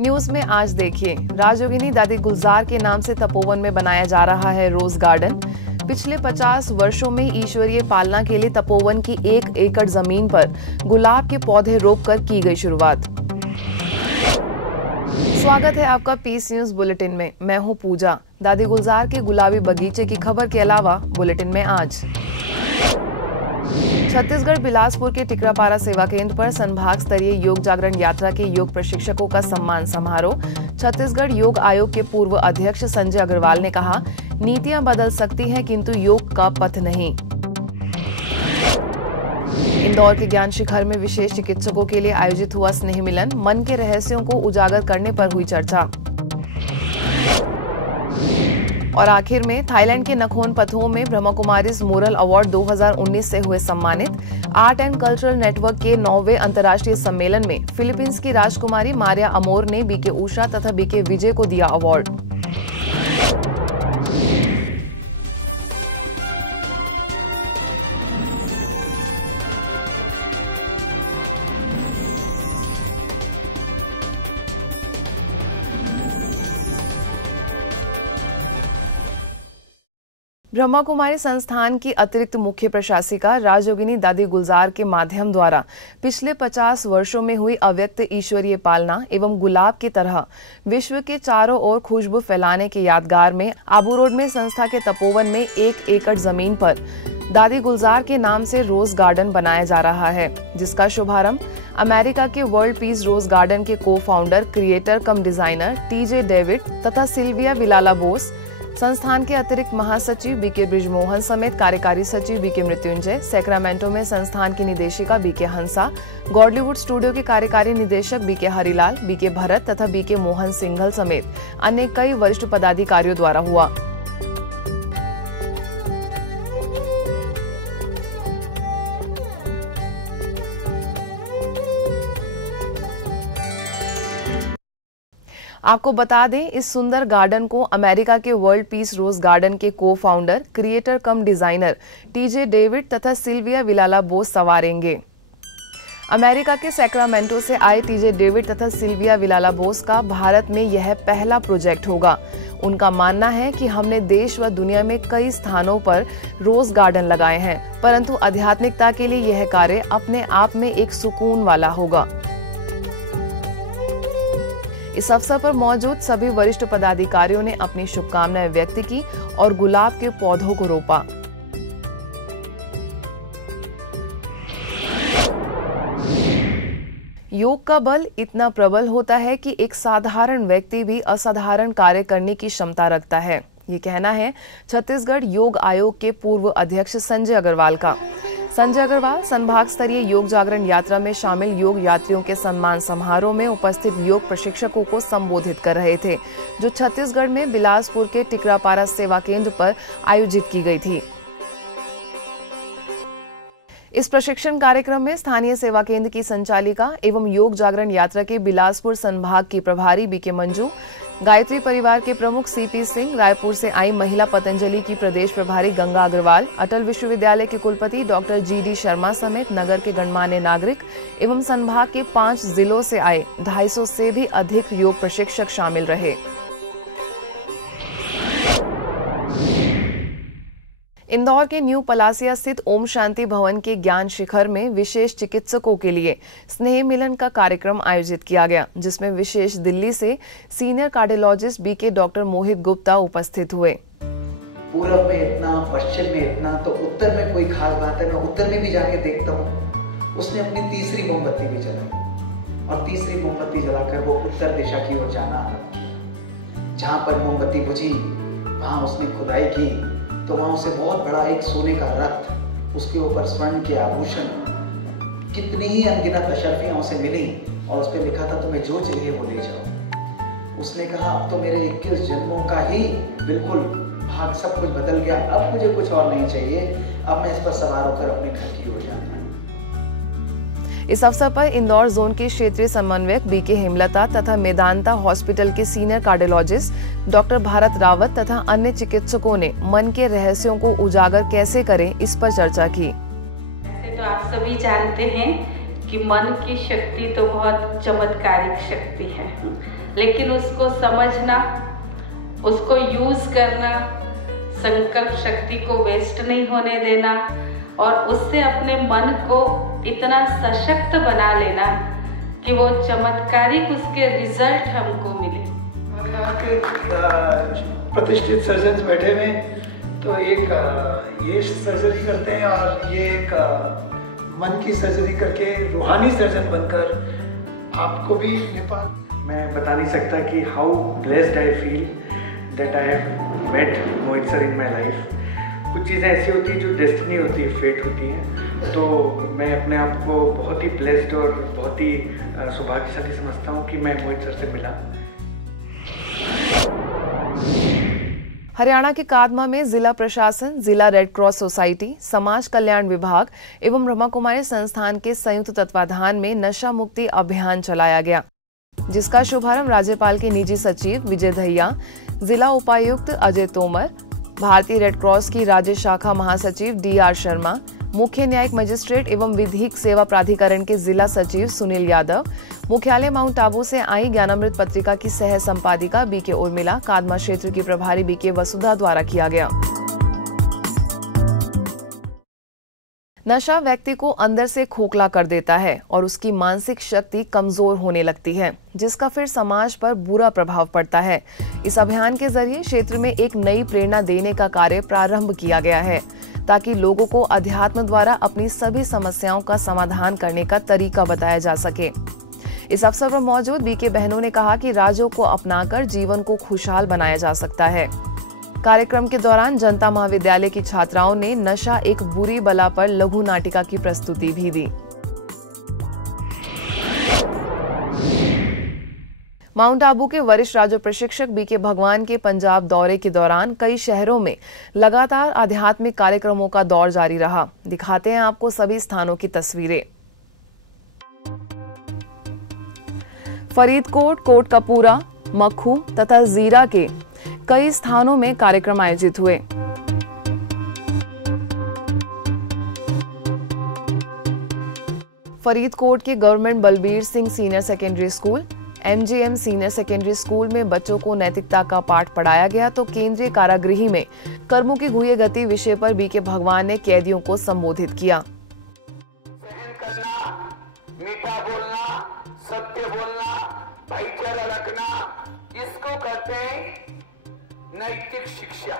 News में आज देखिए, राजयोगिनी दादी गुलजार के नाम से तपोवन में बनाया जा रहा है रोज गार्डन। पिछले 50 वर्षों में ईश्वरीय पालना के लिए तपोवन की 1 एकड़ जमीन पर गुलाब के पौधे रोपकर की गई शुरुआत। स्वागत है आपका पीस न्यूज बुलेटिन में। मैं हूं पूजा। दादी गुलजार के गुलाबी बगीचे की खबर के अलावा बुलेटिन में आज छत्तीसगढ़ बिलासपुर के टिकरापारा सेवा केंद्र पर संभाग स्तरीय योग जागरण यात्रा के योग प्रशिक्षकों का सम्मान समारोह। छत्तीसगढ़ योग आयोग के पूर्व अध्यक्ष संजय अग्रवाल ने कहा, नीतियां बदल सकती हैं किंतु योग का पथ नहीं। इंदौर के ज्ञान शिखर में विशेष चिकित्सकों के लिए आयोजित हुआ स्नेह मिलन। मन के रहस्यों को उजागर करने पर हुई चर्चा। और आखिर में थाईलैंड के नखोन पथुओं में ब्रह्मा कुमारीज मोरल अवार्ड 2019 से हुए सम्मानित। आर्ट एंड कल्चरल नेटवर्क के 9वें अंतर्राष्ट्रीय सम्मेलन में फिलीपींस की राजकुमारी मारिया अमोर ने बीके उषा तथा बीके विजय को दिया अवार्ड। ब्रह्मा कुमारी संस्थान की अतिरिक्त मुख्य प्रशासिका राजयोगिनी दादी गुलजार के माध्यम द्वारा पिछले 50 वर्षों में हुई अव्यक्त ईश्वरीय पालना एवं गुलाब की तरह विश्व के चारों ओर खुशबू फैलाने के यादगार में आबू रोड में संस्था के तपोवन में 1 एकड़ जमीन पर दादी गुलजार के नाम से रोज गार्डन बनाया जा रहा है, जिसका शुभारंभ अमेरिका के वर्ल्ड पीस रोज गार्डन के को-फाउंडर, क्रिएटर कम डिजाइनर टीजे डेविड तथा सिल्विया विलाला बोस, संस्थान के अतिरिक्त महासचिव बीके ब्रिजमोहन समेत कार्यकारी सचिव बीके मृत्युंजय, सैक्रामेंटो में संस्थान की निदेशिका बीके हंसा, गॉडलीवुड स्टूडियो के कार्यकारी निदेशक बीके हरिलाल, बीके भरत तथा बीके मोहन सिंघल समेत अन्य कई वरिष्ठ पदाधिकारियों द्वारा हुआ। आपको बता दें, इस सुंदर गार्डन को अमेरिका के वर्ल्ड पीस रोज गार्डन के को-फाउंडर, क्रिएटर कम डिजाइनर टीजे डेविड तथा सिल्विया विलाला बोस संवारेंगे। अमेरिका के सैक्रामेंटो से आए टीजे डेविड तथा सिल्विया विलाला बोस का भारत में यह पहला प्रोजेक्ट होगा। उनका मानना है कि हमने देश व दुनिया में कई स्थानों पर रोज गार्डन लगाए हैं, परंतु आध्यात्मिकता के लिए यह कार्य अपने आप में एक सुकून वाला होगा। इस अवसर पर मौजूद सभी वरिष्ठ पदाधिकारियों ने अपनी शुभकामनाएं व्यक्त की और गुलाब के पौधों को रोपा। योग का बल इतना प्रबल होता है कि एक साधारण व्यक्ति भी असाधारण कार्य करने की क्षमता रखता है। ये कहना है छत्तीसगढ़ योग आयोग के पूर्व अध्यक्ष संजय अग्रवाल का। संजय अग्रवाल संभाग स्तरीय योग जागरण यात्रा में शामिल योग यात्रियों के सम्मान समारोह में उपस्थित योग प्रशिक्षकों को संबोधित कर रहे थे, जो छत्तीसगढ़ में बिलासपुर के टिकरापारा सेवा केंद्र पर आयोजित की गई थी। इस प्रशिक्षण कार्यक्रम में स्थानीय सेवा केंद्र की संचालिका एवं योग जागरण यात्रा के बिलासपुर संभाग की प्रभारी बीके मंजू, गायत्री परिवार के प्रमुख सीपी सिंह, रायपुर से आई महिला पतंजलि की प्रदेश प्रभारी गंगा अग्रवाल, अटल विश्वविद्यालय के कुलपति डॉक्टर GD शर्मा समेत नगर के गणमान्य नागरिक एवं संभाग के 5 जिलों से आए 250 से भी अधिक योग प्रशिक्षक शामिल रहे। इंदौर के न्यू पलासिया स्थित ओम शांति भवन के ज्ञान शिखर में विशेष चिकित्सकों के लिए स्नेह मिलन का कार्यक्रम आयोजित किया गया, जिसमें विशेष दिल्ली से सीनियर कार्डियोलॉजिस्ट बीके डॉक्टर मोहित गुप्ता उपस्थित हुए। पूरब में इतना, पश्चिम में इतना, तो उत्तर में कोई खास बात है? मैं उत्तर में भी जाके देखता हूँ। उसने अपनी तीसरी मोमबत्ती भी जलाई और तीसरी मोमबत्ती जलाकर वो उत्तर दिशा की ओर जाना आरंभ किया। जहाँ पर मोमबत्ती बुझी वहां उसने खुदाई की तो वहां उसे बहुत बड़ा एक सोने का रथ, उसके ऊपर स्वर्ण के आभूषण, कितनी ही अनगिनत अशर्फियां उसे मिली और उस पर लिखा था तुम्हें जो चाहिए वो ले जाओ। उसने कहा अब तो मेरे 21 जन्मों का ही बिल्कुल भाग सब कुछ बदल गया, अब मुझे कुछ और नहीं चाहिए, अब मैं इस पर सवार होकर अपने घर की ओर जाना है। इस अवसर पर इंदौर जोन के क्षेत्रीय समन्वयक बीके हेमलता तथा मेदांता हॉस्पिटल के senior cardiologist doctor Bharat Rawat तथा अन्य चिकित्सकों ने मन के रहस्यों को उजागर कैसे करें, इस पर चर्चा की। ऐसे तो आप सभी जानते हैं कि मन की शक्ति तो बहुत चमत्कारिक शक्ति है, लेकिन उसको समझना, उसको यूज करना, संकल्प शक्ति को वेस्ट नहीं होने देना और उससे अपने मन को इतना सशक्त बना लेना कि वो चमत्कारिक उसके रिजल्ट हमको मिले। यहाँ के प्रतिष्ठित सर्जन बैठे हुए, तो एक ये सर्जरी करते हैं और ये एक मन की सर्जरी करके रूहानी सर्जन बनकर आपको भी नेपाल। मैं बता नहीं सकता कि how blessed I feel that I have met Mohit sir in my life. कुछ चीज़ें ऐसी होती हैं जो डेस्टिनी होती है, फेट होती हैं, तो मैं अपने आप को बहुत ही ब्लेस्ड और बहुत ही सौभाग्यशाली समझता हूँ कि मैं मोहित सर से मिला। हरियाणा के कादमा में जिला प्रशासन, जिला रेड क्रॉस सोसाइटी, समाज कल्याण विभाग एवं ब्रह्मा कुमारी संस्थान के संयुक्त तत्वाधान में नशा मुक्ति अभियान चलाया गया, जिसका शुभारंभ राज्यपाल के निजी सचिव विजय दहिया, जिला उपायुक्त अजय तोमर, भारतीय रेड क्रॉस की राज्य शाखा महासचिव DR शर्मा, मुख्य न्यायिक मजिस्ट्रेट एवं विधिक सेवा प्राधिकरण के जिला सचिव सुनील यादव, मुख्यालय माउंट आबू से आई ज्ञानामृत पत्रिका की सह संपादिका BK उर्मिला, कादमा क्षेत्र की प्रभारी BK वसुधा द्वारा किया गया। नशा व्यक्ति को अंदर से खोखला कर देता है और उसकी मानसिक शक्ति कमजोर होने लगती है, जिसका फिर समाज पर बुरा प्रभाव पड़ता है। इस अभियान के जरिए क्षेत्र में एक नई प्रेरणा देने का कार्य प्रारंभ किया गया है, ताकि लोगों को अध्यात्म द्वारा अपनी सभी समस्याओं का समाधान करने का तरीका बताया जा सके। इस अवसर पर मौजूद BK बहनों ने कहा कि राजयोग को अपनाकर जीवन को खुशहाल बनाया जा सकता है। कार्यक्रम के दौरान जनता महाविद्यालय की छात्राओं ने नशा एक बुरी बला पर लघु नाटिका की प्रस्तुति भी दी। माउंट आबू के वरिष्ठ राजयोग प्रशिक्षक BK भगवान के पंजाब दौरे के दौरान कई शहरों में लगातार आध्यात्मिक कार्यक्रमों का दौर जारी रहा। दिखाते हैं आपको सभी स्थानों की तस्वीरें। फरीदकोट, कोटकपूरा, मखू तथा जीरा के कई स्थानों में कार्यक्रम आयोजित हुए। फरीदकोट के government Balbir Singh senior secondary school, MGM senior secondary school में बच्चों को नैतिकता का पाठ पढ़ाया गया, तो केंद्रीय कारागृह में कर्मों की गुह्य गति विषय पर BK भगवान ने कैदियों को संबोधित किया। सहन करना, मीठा बोलना, सत्य बोलना, भाईचारा रखना, इसको कहते हैं नैतिक शिक्षा।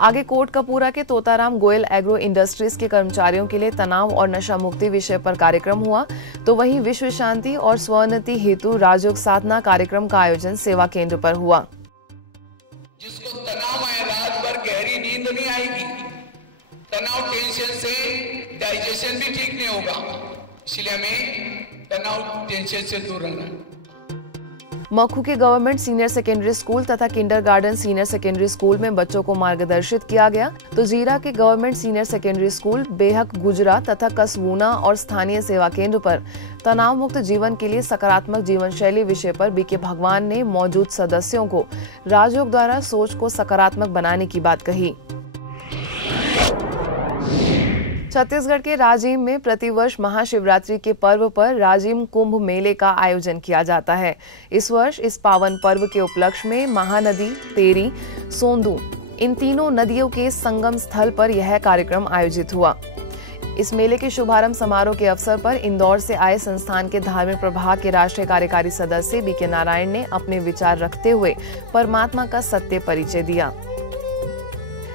आगे कोटकपूरा के तोताराम गोयल एग्रो इंडस्ट्रीज के कर्मचारियों के लिए तनाव और नशा मुक्ति विषय पर कार्यक्रम हुआ, तो वहीं विश्व शांति और स्वोन्नति हेतु राजयोग साधना कार्यक्रम का आयोजन सेवा केंद्र पर हुआ। जिसको तनाव है, रात भर गहरी नींद नहीं आएगी, तनाव टेंशन से डाइजेशन भी ठीक नहीं होगा, इसलिए हमें तनाव टेंशन से दूर रहना है। मखू के गवर्नमेंट सीनियर सेकेंडरी स्कूल तथा किंडरगार्टन सीनियर सेकेंडरी स्कूल में बच्चों को मार्गदर्शित किया गया, तो जीरा के गवर्नमेंट सीनियर सेकेंडरी स्कूल, बेहक गुजरा तथा कसवूना और स्थानीय सेवा केंद्र पर तनाव मुक्त जीवन के लिए सकारात्मक जीवन शैली विषय पर BK भगवान ने मौजूद सदस्यों को राजयोग द्वारा सोच को सकारात्मक बनाने की बात कही। छत्तीसगढ़ के राजिम में प्रतिवर्ष महाशिवरात्रि के पर्व पर राजिम कुंभ मेले का आयोजन किया जाता है। इस वर्ष इस पावन पर्व के उपलक्ष्य में महानदी, तेरी, सोंदू इन तीनों नदियों के संगम स्थल पर यह कार्यक्रम आयोजित हुआ। इस मेले के शुभारंभ समारोह के अवसर पर इंदौर से आए संस्थान के धार्मिक प्रभाग के राष्ट्रीय कार्यकारी सदस्य BK नारायण ने अपने विचार रखते हुए परमात्मा का सत्य परिचय दिया।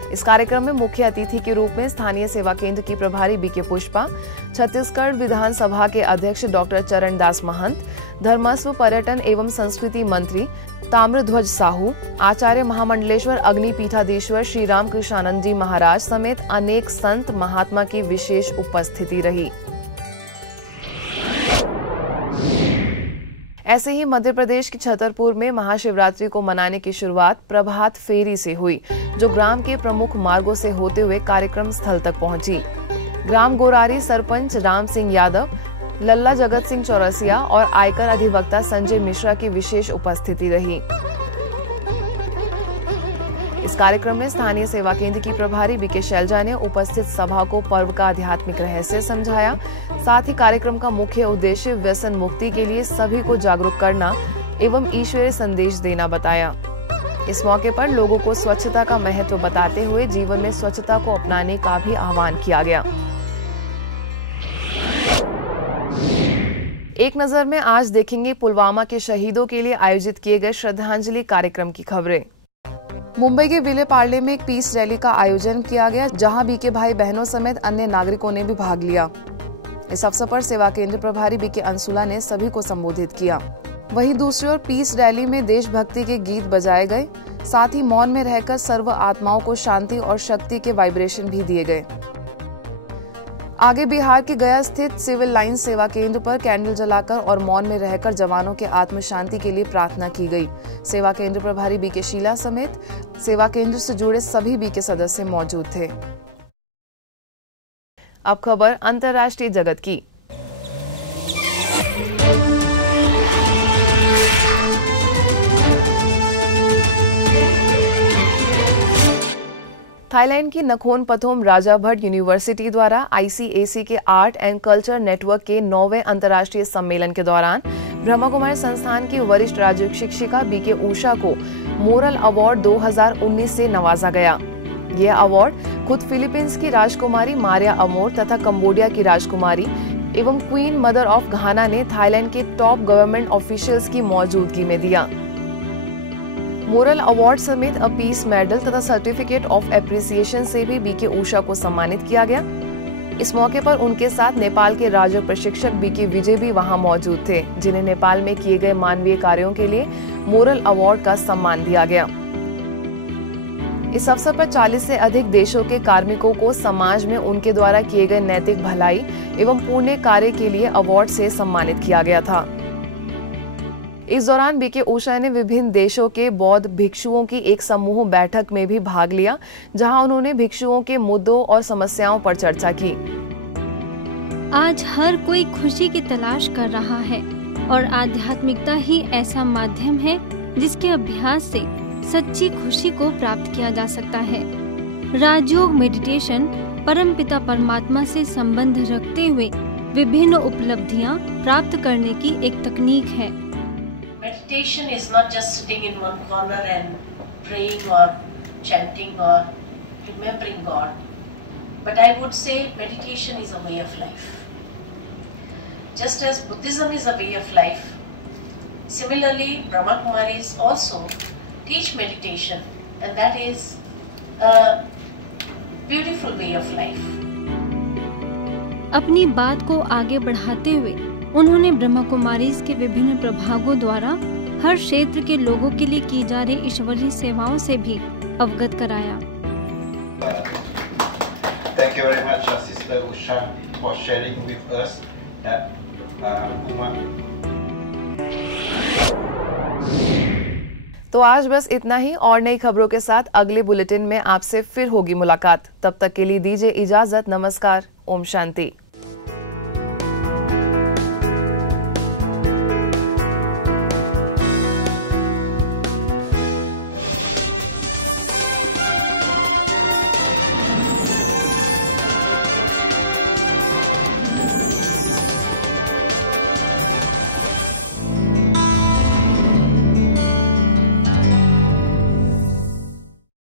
इस कार्यक्रम में मुख्य अतिथि के रूप में स्थानीय सेवा केंद्र की प्रभारी BK पुष्पा, छत्तीसगढ़ विधानसभा के अध्यक्ष डॉक्टर चरण दास महंत, धर्मस्व, पर्यटन एवं संस्कृति मंत्री ताम्रध्वज साहू, आचार्य महामंडलेश्वर अग्निपीठाधीश्वर श्री रामकृष्णानंद जी महाराज समेत अनेक संत महात्मा की विशेष उपस्थिति रही। ऐसे ही मध्य प्रदेश के छतरपुर में महाशिवरात्रि को मनाने की शुरुआत प्रभात फेरी से हुई, जो ग्राम के प्रमुख मार्गों से होते हुए कार्यक्रम स्थल तक पहुंची। ग्राम गोरारी सरपंच राम सिंह यादव, लल्ला जगत सिंह चौरसिया और आयकर अधिवक्ता संजय मिश्रा की विशेष उपस्थिति रही। इस कार्यक्रम में स्थानीय सेवा केंद्र की प्रभारी BK शैलजा ने उपस्थित सभा को पर्व का आध्यात्मिक रहस्य समझाया। साथ ही कार्यक्रम का मुख्य उद्देश्य व्यसन मुक्ति के लिए सभी को जागरूक करना एवं ईश्वरीय संदेश देना बताया। इस मौके पर लोगों को स्वच्छता का महत्व बताते हुए जीवन में स्वच्छता को अपनाने का भी आह्वान किया गया। एक नजर में आज देखेंगे पुलवामा के शहीदों के लिए आयोजित किए गए श्रद्धांजलि कार्यक्रम की खबरें। मुंबई के विले पार्ले में एक पीस रैली का आयोजन किया गया, जहां बीके भाई बहनों समेत अन्य नागरिकों ने भी भाग लिया। इस अवसर पर सेवा केंद्र प्रभारी बीके अंशुला ने सभी को संबोधित किया। वहीं दूसरी ओर पीस रैली में देशभक्ति के गीत बजाए गए, साथ ही मौन में रहकर सर्व आत्माओं को शांति और शक्ति के वाइब्रेशन भी दिए गए। आगे बिहार के गया स्थित सिविल लाइन सेवा केंद्र पर कैंडल जलाकर और मौन में रहकर जवानों के आत्म शांति के लिए प्रार्थना की गई। सेवा केंद्र प्रभारी बीके शीला समेत सेवा केंद्र से जुड़े सभी बीके सदस्य मौजूद थे। अब खबर अंतर्राष्ट्रीय जगत की। थाईलैंड की नखोन पथोम राजाभट यूनिवर्सिटी द्वारा ICAC के आर्ट एंड कल्चर नेटवर्क के 9वें अंतर्राष्ट्रीय सम्मेलन के दौरान ब्रह्मकुमारी संस्थान की वरिष्ठ राजयोग शिक्षिका बीके उषा को मोरल अवार्ड 2019 से नवाजा गया। यह अवार्ड खुद फिलीपींस की राजकुमारी मारिया अमोर तथा कंबोडिया की राजकुमारी एवं क्वीन मदर ऑफ घाना ने थाईलैंड के टॉप गवर्नमेंट ऑफिशियल्स की मौजूदगी में दिया। मोरल अवार्ड समेत अ पीस मेडल तथा सर्टिफिकेट ऑफ एप्रिसिएशन से भी बीके उषा को सम्मानित किया गया। इस मौके पर उनके साथ नेपाल के राजयोग प्रशिक्षक बीके विजय भी वहां मौजूद थे, जिन्हें नेपाल में किए गए मानवीय कार्यों के लिए मोरल अवार्ड का सम्मान दिया गया। इस अवसर पर 40 से अधिक देशों के कार्मिकों को समाज में उनके द्वारा किए गए नैतिक भलाई एवं पुण्य कार्य के लिए अवार्ड से सम्मानित किया गया था। इस दौरान बीके उषा ने विभिन्न देशों के बौद्ध भिक्षुओं की एक समूह बैठक में भी भाग लिया, जहां उन्होंने भिक्षुओं के मुद्दों और समस्याओं पर चर्चा की। आज हर कोई खुशी की तलाश कर रहा है और आध्यात्मिकता ही ऐसा माध्यम है जिसके अभ्यास से सच्ची खुशी को प्राप्त किया जा सकता है। राजयोग मेडिटेशन परमपिता परमात्मा से संबंध रखते हुए विभिन्न उपलब्धियां प्राप्त करने की एक तकनीक है। Meditation is not just sitting in one corner and praying or chanting or remembering God, but I would say meditation is a way of life. Just as Buddhism is a way of life, similarly Brahma Kumaris also teach meditation, and that is a beautiful way of life. अपनी बात को आगे बढ़ाते हुए उन्होंने ब्रह्मा कुमारीज के विभिन्न प्रभागों द्वारा हर क्षेत्र के लोगों के लिए की जा रही ईश्वरीय सेवाओं से भी अवगत कराया। Thank you very much, Sister Usha, for sharing with us that तो आज बस इतना ही, और नई खबरों के साथ अगले बुलेटिन में आपसे फिर होगी मुलाकात। तब तक के लिए दीजिए इजाजत। नमस्कार। ओम शांति।